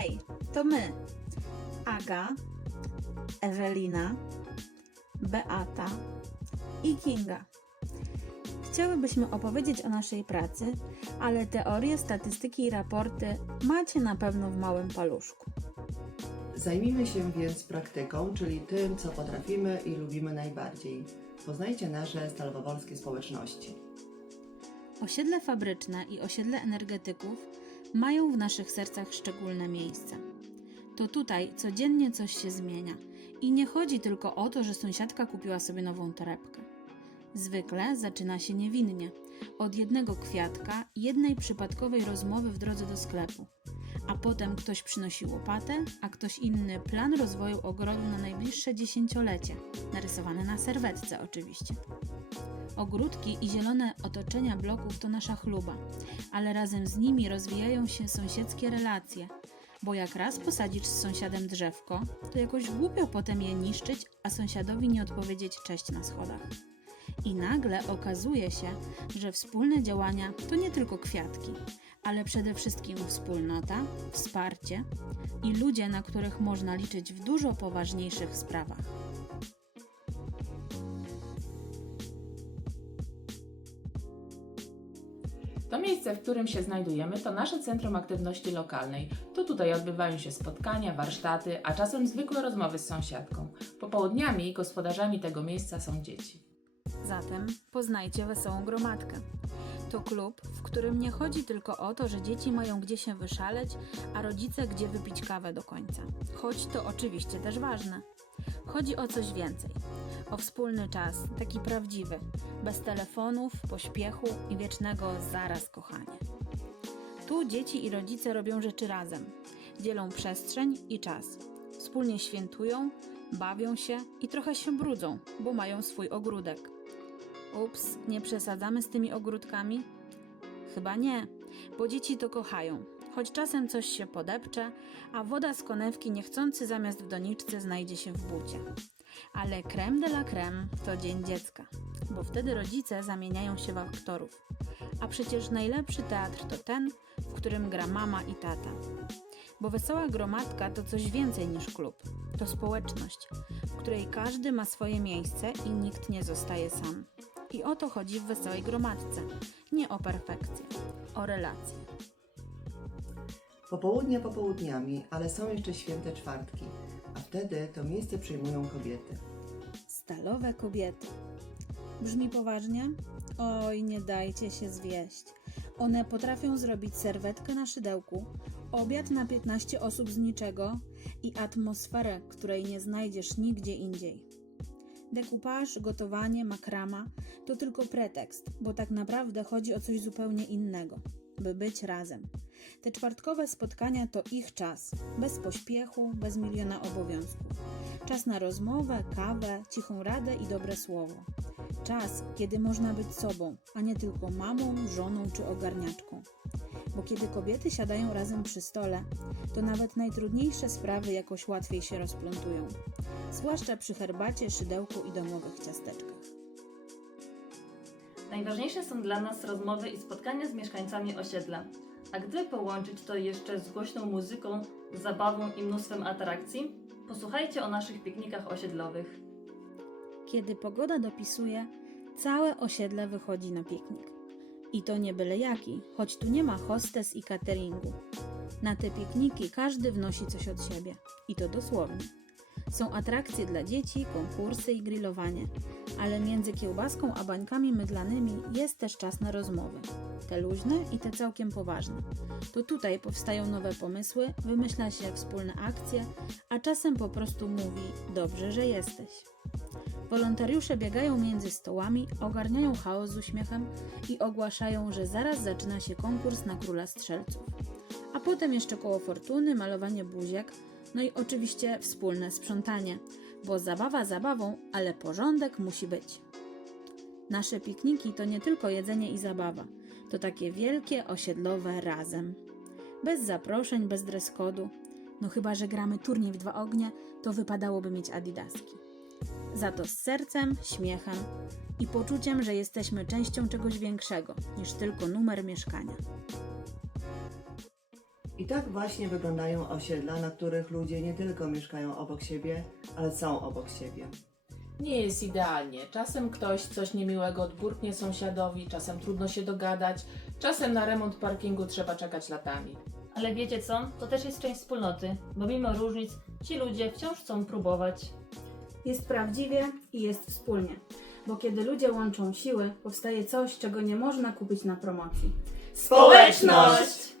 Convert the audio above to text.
Hej, to my. Aga, Ewelina, Beata i Kinga. Chciałybyśmy opowiedzieć o naszej pracy, ale teorie, statystyki i raporty macie na pewno w małym paluszku. Zajmijmy się więc praktyką, czyli tym, co potrafimy i lubimy najbardziej. Poznajcie nasze stalwowolskie społeczności. Osiedle fabryczne i osiedle energetyków mają w naszych sercach szczególne miejsce. To tutaj codziennie coś się zmienia i nie chodzi tylko o to, że sąsiadka kupiła sobie nową torebkę. Zwykle zaczyna się niewinnie, od jednego kwiatka, jednej przypadkowej rozmowy w drodze do sklepu, a potem ktoś przynosi łopatę, a ktoś inny plan rozwoju ogrodu na najbliższe dziesięciolecie, narysowany na serwetce oczywiście. Ogródki i zielone otoczenia bloków to nasza chluba, ale razem z nimi rozwijają się sąsiedzkie relacje, bo jak raz posadzisz z sąsiadem drzewko, to jakoś głupio potem je niszczyć, a sąsiadowi nie odpowiedzieć cześć na schodach. I nagle okazuje się, że wspólne działania to nie tylko kwiatki, ale przede wszystkim wspólnota, wsparcie i ludzie, na których można liczyć w dużo poważniejszych sprawach. To miejsce, w którym się znajdujemy, to nasze Centrum Aktywności Lokalnej. To tutaj odbywają się spotkania, warsztaty, a czasem zwykłe rozmowy z sąsiadką. Popołudniami gospodarzami tego miejsca są dzieci. Zatem poznajcie wesołą gromadkę. To klub, w którym nie chodzi tylko o to, że dzieci mają gdzie się wyszaleć, a rodzice gdzie wypić kawę do końca. Choć to oczywiście też ważne. Chodzi o coś więcej. O wspólny czas, taki prawdziwy, bez telefonów, pośpiechu i wiecznego zaraz kochania. Tu dzieci i rodzice robią rzeczy razem. Dzielą przestrzeń i czas. Wspólnie świętują, bawią się i trochę się brudzą, bo mają swój ogródek. Ups, nie przesadzamy z tymi ogródkami? Chyba nie, bo dzieci to kochają, choć czasem coś się podepcze, a woda z konewki niechcący zamiast w doniczce znajdzie się w bucie. Ale creme de la creme to dzień dziecka, bo wtedy rodzice zamieniają się w aktorów. A przecież najlepszy teatr to ten, w którym gra mama i tata. Bo wesoła gromadka to coś więcej niż klub. To społeczność, w której każdy ma swoje miejsce i nikt nie zostaje sam. I o to chodzi w wesołej gromadce. Nie o perfekcję, o relacje. Popołudnie popołudniami, ale są jeszcze święte czwartki, wtedy to miejsce przyjmują kobiety. Stalowe kobiety. Brzmi poważnie? Oj, nie dajcie się zwieść. One potrafią zrobić serwetkę na szydełku, obiad na 15 osób z niczego i atmosferę, której nie znajdziesz nigdzie indziej. Dekupaż, gotowanie, makrama to tylko pretekst, bo tak naprawdę chodzi o coś zupełnie innego by być razem. Te czwartkowe spotkania to ich czas, bez pośpiechu, bez miliona obowiązków. Czas na rozmowę, kawę, cichą radę i dobre słowo. Czas, kiedy można być sobą, a nie tylko mamą, żoną czy ogarniaczką. Bo kiedy kobiety siadają razem przy stole, to nawet najtrudniejsze sprawy jakoś łatwiej się rozplątują. Zwłaszcza przy herbacie, szydełku i domowych ciasteczkach. Najważniejsze są dla nas rozmowy i spotkania z mieszkańcami osiedla. A gdy połączyć to jeszcze z głośną muzyką, zabawą i mnóstwem atrakcji, posłuchajcie o naszych piknikach osiedlowych. Kiedy pogoda dopisuje, całe osiedle wychodzi na piknik. I to nie byle jaki, choć tu nie ma hostes i cateringu. Na te pikniki każdy wnosi coś od siebie. I to dosłownie. Są atrakcje dla dzieci, konkursy i grillowanie, ale między kiełbaską a bańkami mydlanymi jest też czas na rozmowy. Te luźne i te całkiem poważne. To tutaj powstają nowe pomysły, wymyśla się wspólne akcje, a czasem po prostu mówi: Dobrze, że jesteś. Wolontariusze biegają między stołami, ogarniają chaos z uśmiechem i ogłaszają, że zaraz zaczyna się konkurs na króla strzelców. A potem jeszcze koło fortuny, malowanie buziek, no i oczywiście wspólne sprzątanie, bo zabawa zabawą, ale porządek musi być. Nasze pikniki to nie tylko jedzenie i zabawa, to takie wielkie osiedlowe razem. Bez zaproszeń, bez dress. No chyba, że gramy turniej w dwa ognie, to wypadałoby mieć adidaski. Za to z sercem, śmiechem i poczuciem, że jesteśmy częścią czegoś większego niż tylko numer mieszkania. I tak właśnie wyglądają osiedla, na których ludzie nie tylko mieszkają obok siebie, ale są obok siebie. Nie jest idealnie. Czasem ktoś coś niemiłego odburknie sąsiadowi, czasem trudno się dogadać, czasem na remont parkingu trzeba czekać latami. Ale wiecie co? To też jest część wspólnoty, bo mimo różnic ci ludzie wciąż chcą próbować. Jest prawdziwie i jest wspólnie, bo kiedy ludzie łączą siły, powstaje coś, czego nie można kupić na promocji. Społeczność!